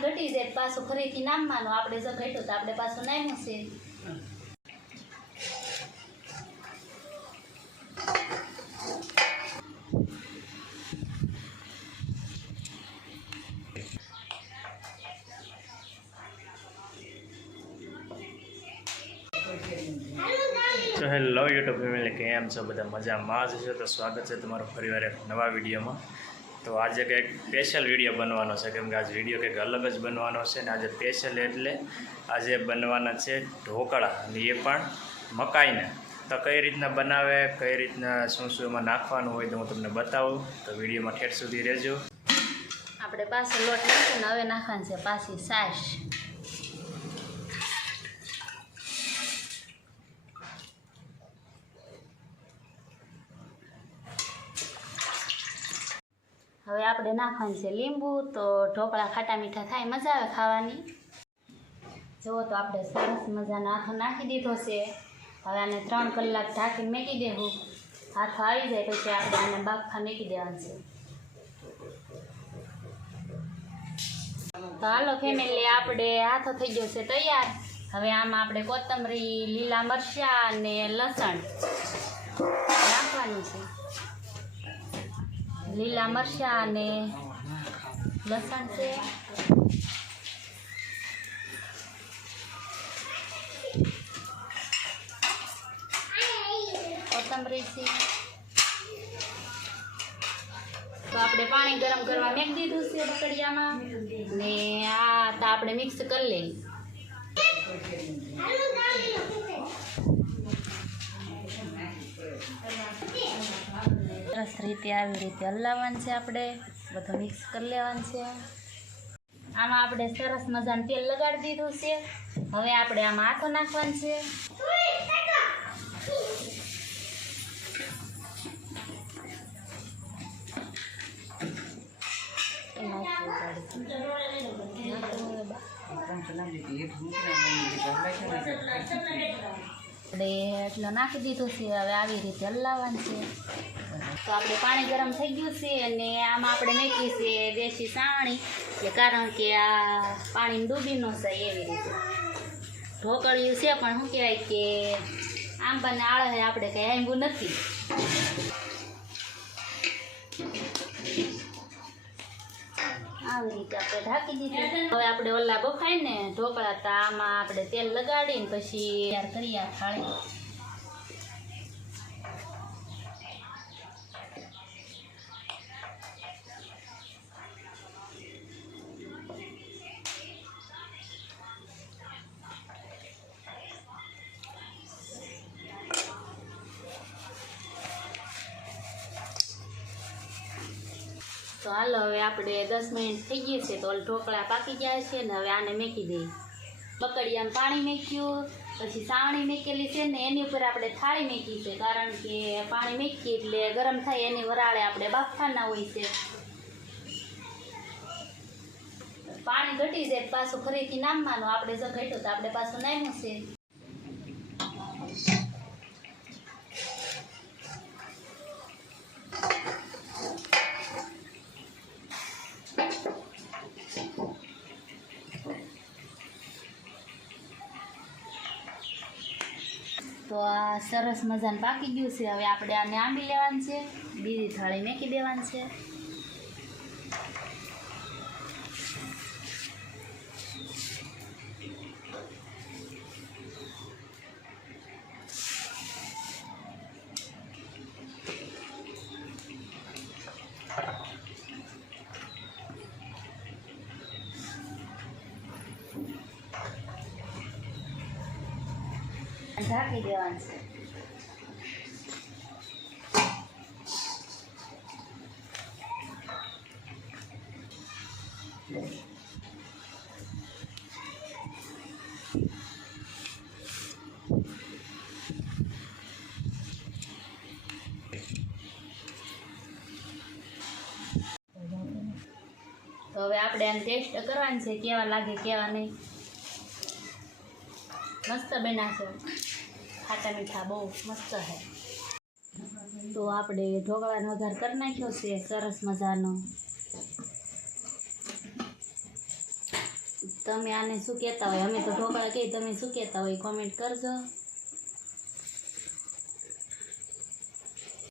પાણી ઘટી જાય પાછું ફરીથી નામવાનું આપણે જો ઘટ્યું તો આપણે પાછું નામ્યું છે. તો હેલો યુટ્યુબ ફેમિલી, કેમ છો બધા? મજામાં જ છે. તો સ્વાગત છે તમારું ફરીવાર એક નવા વિડીયોમાં. તો આજે કંઈક સ્પેશિયલ વિડીયો બનવાનો છે, કેમ કે આજે વિડીયો કંઈક અલગ જ બનવાનો છે. ને આજે સ્પેશિયલ એટલે આજે બનવાના છે ઢોકળા, અને એ પણ મકાઈના. તો કઈ રીતના બનાવે, કઈ રીતના શું શું એમાં નાખવાનું હોય તો હું તમને બતાવું. તો વિડીયોમાં ઠેઠ સુધી રહેજો. આપણે પાછો લોટ નાખીને હવે નાખવાનું છે પાછી છાશ. હવે આપણે નાખવાનું છે લીંબુ, તો ઢોકળા ખાટા મીઠા થાય, મજા આવે ખાવાની. જુઓ તો આપણે સરસ મજાનો આથો નાખી દીધો છે. હવે આને 3 કલાક ઢાંકીને મૂકી દેવું. આથો આવી જાય પછી આપણે આને બાફા મૂકી દેવાનું છે. તો હાલો ફેમિલી, આપણે આથો થઈ ગયો છે તૈયાર. હવે આમાં આપણે કોથમરી, લીલા મરચાં અને લસણ નાખવાનું છે. લીલા મરચાં અને લસણ છે. કોથમરી છે. તો આપણે પાણી ગરમ કરવા મેક દીધું છે બકડિયામાં, ને આ તો આપણે મિક્સ કરી લઈએ. સરસ રીતે આવી રીતે હલાવવાનું છે. આપણે બધું મિક્સ કરી લેવાનું છે. આમાં આપણે સરસ મજાનું તેલ લગાડી દીધું છે. હવે આપણે આમાં આથો નાખવાનું છે. આપણે એટલો નાખી દીધું છે. હવે આવી રીતે હલાવવાનું છે. તો આપણે પાણી ગરમ થઈ ગયું છે, અને આમાં આપણે નાખી છે દેશી સાવણી, એટલે કારણ કે આ પાણી ડૂબી ન જાય એવી રીતે. ઢોકળિયું છે પણ શું કહેવાય કે આંબાને આળે આપણે કંઈ આંબું નથી. આવી રીતે આપણે ઢાંકી દીધું. હવે આપણે ઓલા બફાય ને ઢોકળા, તો આમાં આપણે તેલ લગાડીને પછી તૈયાર કરીએ આ થાળી. તો હાલો, હવે આપણે 10 મિનિટ થઈ ગઈ છે. તો ઢોકળા પાકી ગયા છે ને હવે આને મેકી દઈએ. બકડિયામાં પાણી મેક્યું, પછી સાવણી મેકેલી છે ને એની ઉપર આપણે થાળી મેકી છે, કારણ કે પાણી મેકીએ એટલે ગરમ થાય એની વરાળે આપણે બાફવાના હોય છે. પાણી ઘટી જાય પાછું ફરીથી નામવાનું. આપણે જો ઘટ્યું તો આપણે પાછું નામ્યું છે. તો આ સરસ મજાનું પાકી ગયું છે. હવે આપણે આને આંબી લેવાનું છે, બીજી થાળી મેકી દેવાનું છે. ઢાંકી દેવાનું છે. તો હવે આપણે આને ટેસ્ટ કરવાનું છે, કેવા લાગે કેવા નહીં. મસ્ત બન્યા છે, ખાટા મીઠા બહુ મસ્ત છે. તો આપણે ઢોકળાનો વઘાર કરી નાખ્યો છે સરસ મજાનો. તમે આને શું કહેતા હોય, અમે તો ઢોકળા કહીએ, તમે શું કહેતા હોય કોમેન્ટ કરજો.